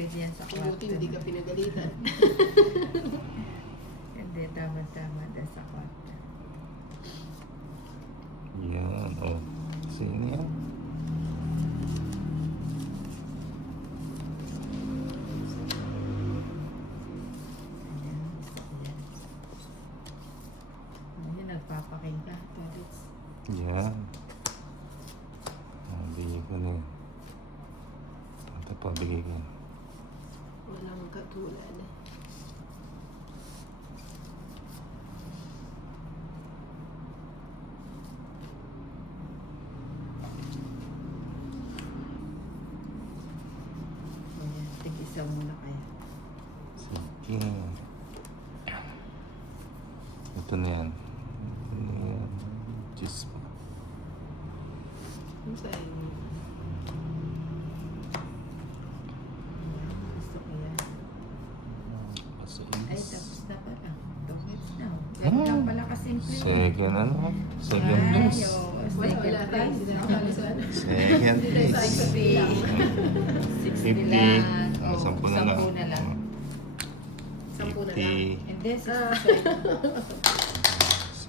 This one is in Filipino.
pwede yan sa kwarto. Buti hindi ka pinagalitan. Hindi, tama-tama dahil sa kwarto. Yan, oh. Sino yan? Ayan, gusto ko yan. Ayan, nagpapaking ka. Toilets. Yan. Ah, bigay ko na yun. Ito pa, bigay ko. Walang katulad. Ayan, tig-isa muna kaya. Sige. Ito na yan. Ito na yan. Diyos pa. Kung saan? Ayan, gusto ko yan. Ay, Masulis. tapos na pala. 2 minutes na. Yan lang pala kasimple. Second ano? Second place. Wala tayo. Hindi na ako kalisan. Second Hindi tayo sa place. sabi lang. 60 50. lang. Oh, 10 na lang. 10 na lang. 50. Hindi, 60.